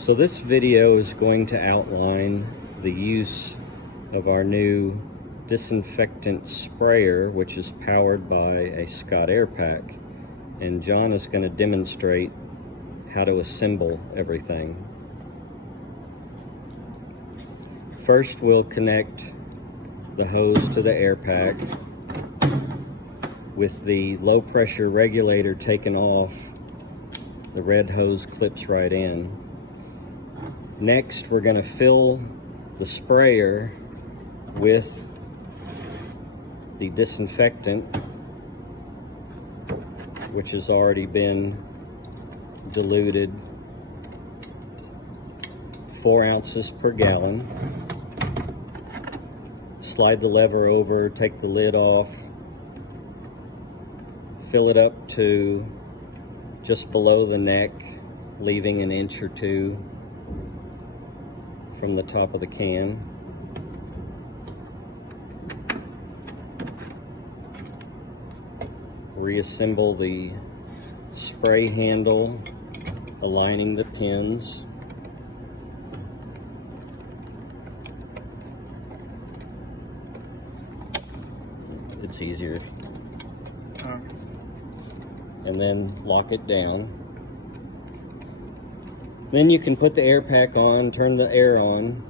So this video is going to outline the use of our new disinfectant sprayer, which is powered by a Scott Air Pack, and John is going to demonstrate how to assemble everything. First, we'll connect the hose to the air pack. With the low pressure regulator taken off, the red hose clips right in. Next, we're going to fill the sprayer with the disinfectant, which has already been diluted, 4 ounces per gallon. Slide the lever over, take the lid off, fill it up to just below the neck, leaving an inch or two from the top of the can. Reassemble the spray handle, aligning the pins. It's easier. And then lock it down. Then you can put the air pack on, turn the air on,